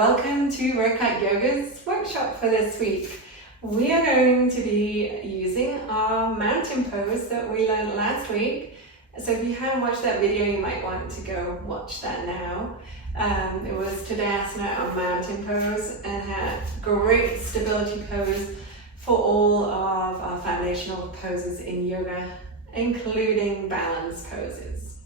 welcome to Redcatyoga's workshop for this week. We are going to be using our mountain pose that we learned last week. So if you haven't watched that video, you might want to go watch that now. It was Tadasana on mountain pose and had great stability pose for all of our foundational poses in yoga, including balance poses.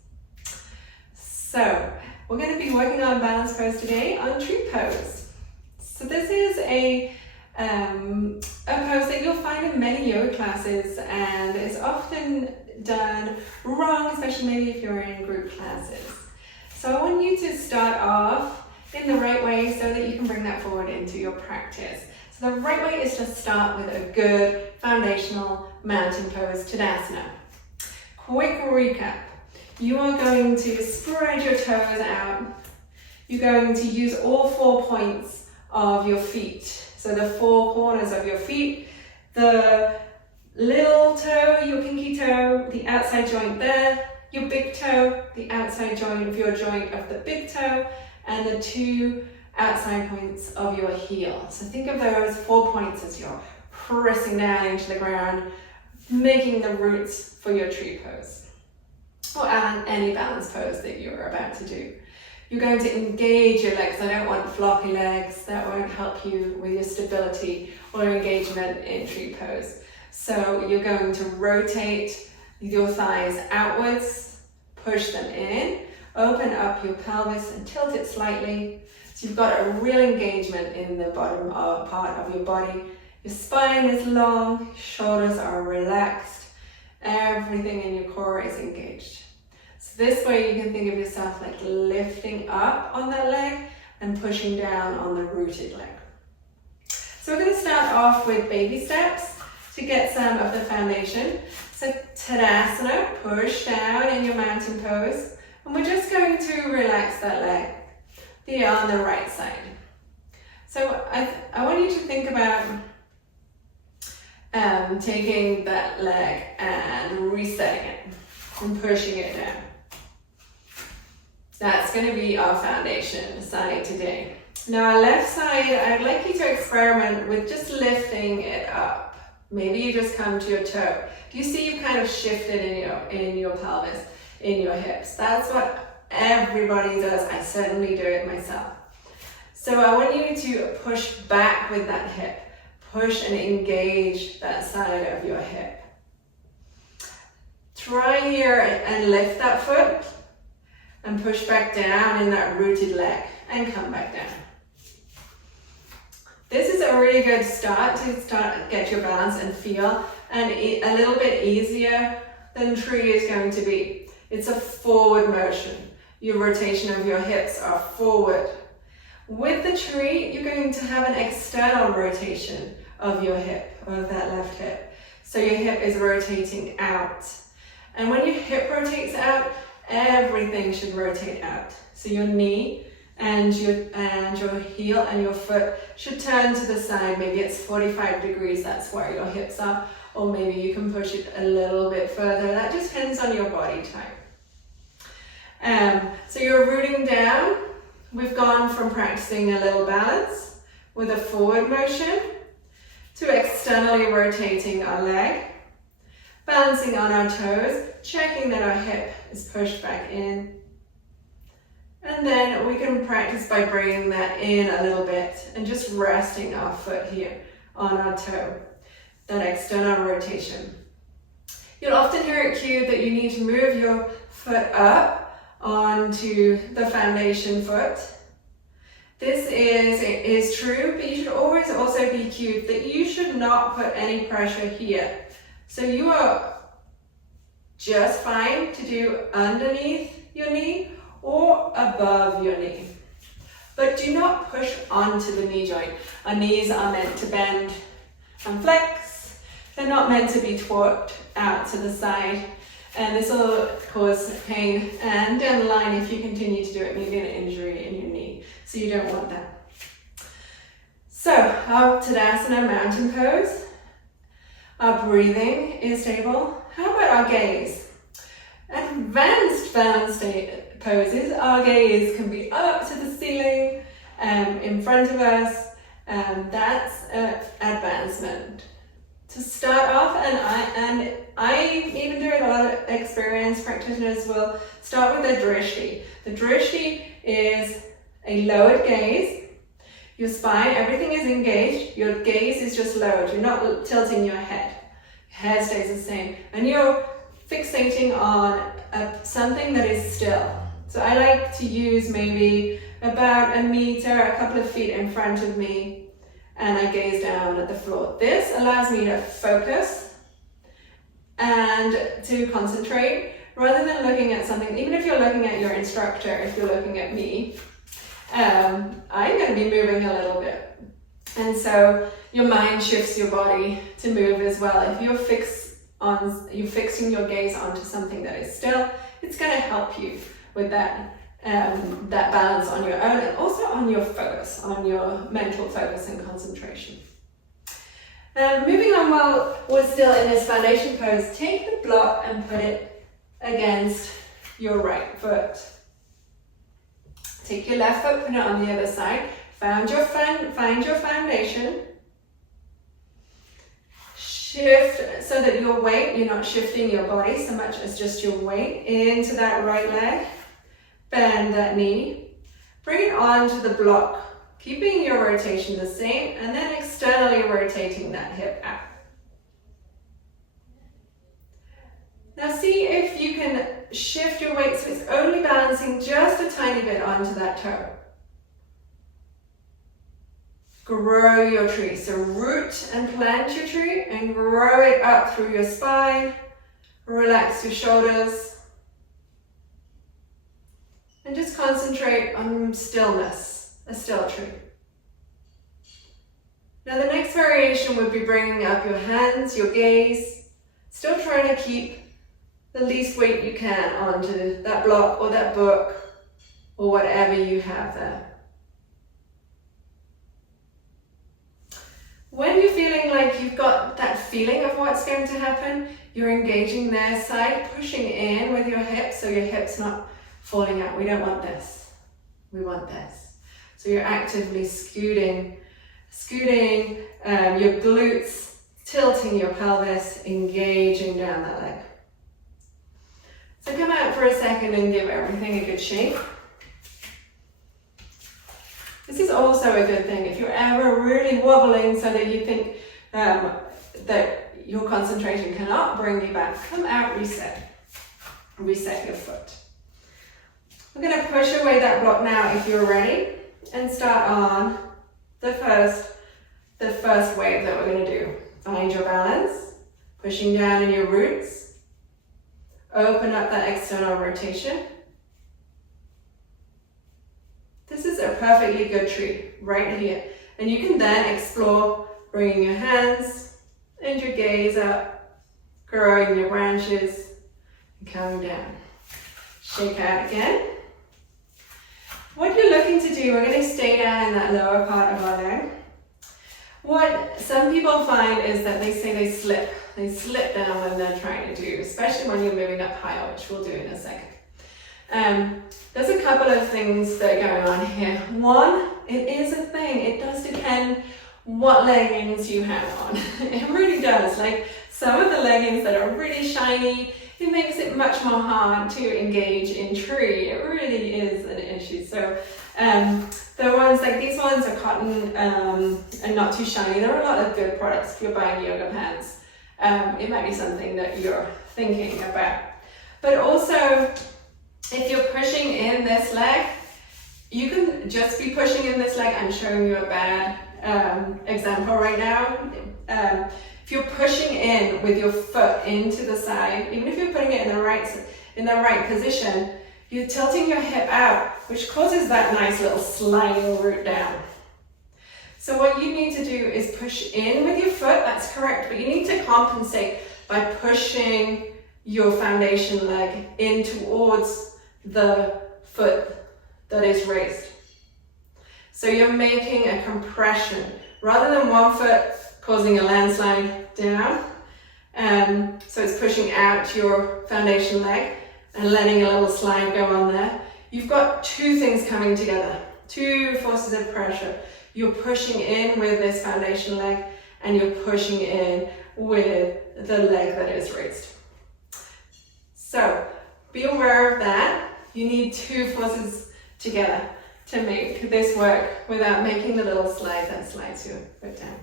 So we're going to be working on balance pose today on tree pose. So this is a pose that you'll find in many yoga classes and is often done wrong, especially maybe if you're in group classes. So I want you to start off in the right way so that you can bring that forward into your practice. So the right way is to start with a good foundational mountain pose, Tadasana. Quick recap. You are going to spread your toes out. You're going to use all 4 points of your feet. So the 4 corners of your feet, the little toe, your pinky toe, the outside joint there, your big toe, the outside joint of your joint of the big toe, and the 2 outside points of your heel. So think of those 4 points as you're pressing down into the ground, making the roots for your tree pose, or any balance pose that you're about to do. You're going to engage your legs. I don't want floppy legs. That won't help you with your stability or engagement in tree pose. So you're going to rotate your thighs outwards, push them in, open up your pelvis and tilt it slightly. So you've got a real engagement in the bottom part of your body. Your spine is long, shoulders are relaxed, everything in your core is engaged. So this way you can think of yourself like lifting up on that leg and pushing down on the rooted leg. So we're going to start off with baby steps to get some of the foundation. So Tadasana, push down in your mountain pose, and we're just going to relax that leg on the right side. So I want you to think about taking that leg and resetting it and pushing it down. That's going to be our foundation side today. Now our left side, I'd like you to experiment with just lifting it up. Maybe you just come to your toe. Do you see you kind of shifted in your pelvis, in your hips? That's what everybody does. I certainly do it myself. So I want you to push back with that hip. Push and engage that side of your hip. Try here and lift that foot and push back down in that rooted leg and come back down. This is a really good start to get your balance and feel, and a little bit easier than tree is going to be. It's a forward motion. Your rotation of your hips are forward. With the tree, you're going to have an external rotation of your hip, of that left hip. So your hip is rotating out. And when your hip rotates out, everything should rotate out. So your knee and your heel and your foot should turn to the side. Maybe it's 45 degrees, that's where your hips are. Or maybe you can push it a little bit further. That just depends on your body type. So you're rooting down. We've gone from practicing a little balance with a forward motion to externally rotating our leg, balancing on our toes, checking that our hip is pushed back in. And then we can practice by bringing that in a little bit and just resting our foot here on our toe, that external rotation. You'll often hear it cued that you need to move your foot up onto the foundation foot. This is true, but you should always also be cued that you should not put any pressure here. So you are just fine to do underneath your knee or above your knee. But do not push onto the knee joint. Our knees are meant to bend and flex. They're not meant to be torqued out to the side. And this will cause pain and down the line if you continue to do it, maybe an injury in your knee. So you don't want that. So our Tadasana mountain pose. Our breathing is stable. How about our gaze? Advanced balance poses, our gaze can be up to the ceiling in front of us, that's advancement. To start off, and I even do it, a lot of experienced practitioners will start with a drishti. The drishti is a lowered gaze. Your spine, everything is engaged. Your gaze is just lowered. You're not tilting your head. Your head stays the same. And you're fixating on something that is still. So I like to use maybe about a meter, a couple of feet in front of me, and I gaze down at the floor. This allows me to focus and to concentrate rather than looking at something. Even if you're looking at your instructor, if you're looking at me, I'm going to be moving a little bit. And so your mind shifts your body to move as well. If you're fixing your gaze onto something that is still, it's going to help you with that balance on your own, and also on your focus, on your mental focus and concentration. Moving on, while we're still in this foundation pose, take the block and put it against your right foot. Take your left foot, put it on the other side. Find your foundation. Shift so that your weight, you're not shifting your body so much as just your weight into that right leg. Bend that knee. Bring it onto the block, keeping your rotation the same, and then externally rotating that hip out. Now see if you can shift your weight so it's only balancing just a tiny bit onto that toe. Grow your tree. So root and plant your tree and grow it up through your spine. Relax your shoulders. And just concentrate on stillness, a still tree. Now the next variation would be bringing up your hands, your gaze, still trying to keep the least weight you can onto that block or that book or whatever you have there. When you're feeling like you've got that feeling of what's going to happen, you're engaging their side, pushing in with your hips so your hips not falling out. We don't want this. We want this. So you're actively scooting your glutes, tilting your pelvis, engaging down that leg. So come out for a second and give everything a good shake. This is also a good thing if you're ever really wobbling so that you think that your concentration cannot bring you back. Come out, reset your foot. We're going to push away that block now if you're ready, and start on the first wave that we're going to do. Find your balance, pushing down in your roots. Open up that external rotation. This is a perfectly good tree right here. And you can then explore bringing your hands and your gaze up, growing your branches, and coming down. Shake out again. What you're looking to do, we're going to stay down in that lower part of our leg. What some people find is that they say they slip. They slip down when they're trying to do, especially when you're moving up higher, which we'll do in a second. There's a couple of things that are going on here. One, it is a thing. It does depend what leggings you have on. It really does. Like some of the leggings that are really shiny, it makes it much more hard to engage in tree. It really is an issue. So the ones like these ones are cotton and not too shiny. There are a lot of good products if you're buying yoga pants. It might be something that you're thinking about. But also, if you're pushing in this leg, you can just be pushing in this leg. I'm showing you a bad example right now. If you're pushing in with your foot into the side, even if you're putting it in the right position, you're tilting your hip out, which causes that nice little sliding root down. So what you need to do is push in with your foot, that's correct, but you need to compensate by pushing your foundation leg in towards the foot that is raised. So you're making a compression rather than one foot causing a landslide down. So it's pushing out your foundation leg and letting a little slide go on there. You've got two things coming together. 2 forces of pressure. You're pushing in with this foundation leg, and you're pushing in with the leg that is raised. So be aware of that. You need 2 forces together to make this work without making the little slide that slides your foot down.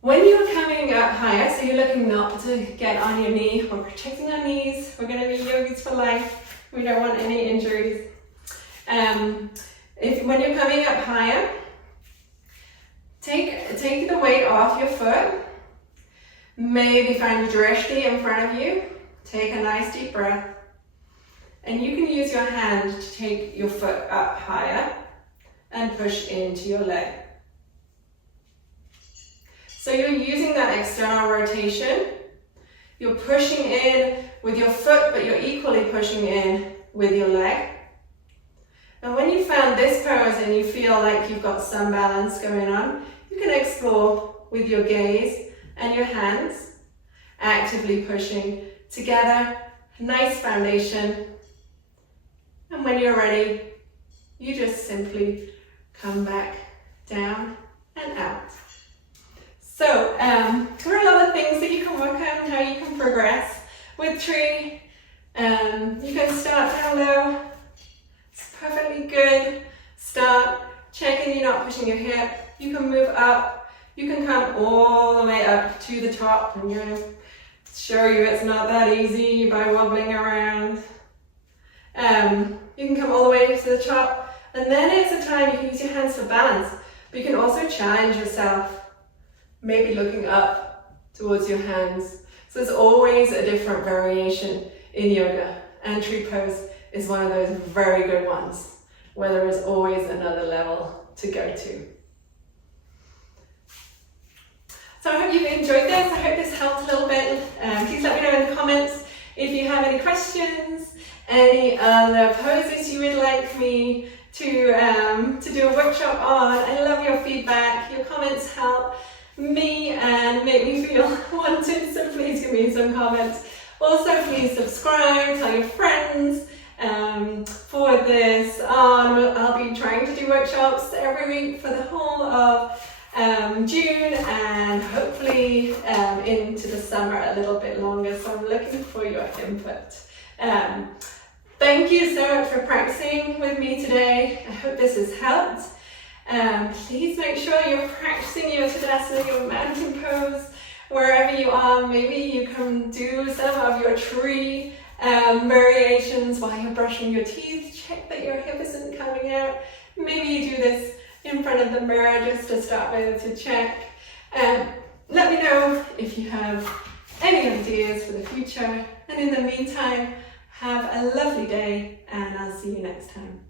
When you're coming up higher, so you're looking not to get on your knee, we're protecting our knees, we're going to be yogis for life, we don't want any injuries. When you're coming up higher, take the weight off your foot, maybe find your drishti in front of you, take a nice deep breath, and you can use your hand to take your foot up higher and push into your leg. So you're using that external rotation. You're pushing in with your foot, but you're equally pushing in with your leg. And when you found this pose and you feel like you've got some balance going on, you can explore with your gaze and your hands, actively pushing together, nice foundation. And when you're ready, you just simply come back down and out. So there are a lot of things that you can work on, how you can progress with tree. You can start down low. It's perfectly good. Start checking you're not pushing your hip. You can move up. You can come all the way up to the top. I'm going to show you it's not that easy by wobbling around. You can come all the way to the top. And then it's a time you can use your hands for balance. But you can also challenge yourself. Maybe looking up towards your hands. So there's always a different variation in yoga, and tree pose is one of those very good ones, where there is always another level to go to. So I hope you've enjoyed this. I hope this helped a little bit. Please let me know in the comments if you have any questions, any other poses you would like me to do a workshop on. I love your feedback. Your comments help me and make me feel wanted, so please give me some comments. Also, please subscribe, tell your friends, forward this on. I'll be trying to do workshops every week for the whole of June and hopefully into the summer a little bit longer, so I'm looking for your input. Thank you so much for practicing with me today. I hope this has helped. Please make sure you're practicing your Tadasana, your mountain pose, wherever you are. Maybe you can do some of your tree variations while you're brushing your teeth. Check that your hip isn't coming out. Maybe you do this in front of the mirror just to start with, to check. Let me know if you have any ideas for the future. And in the meantime, have a lovely day, and I'll see you next time.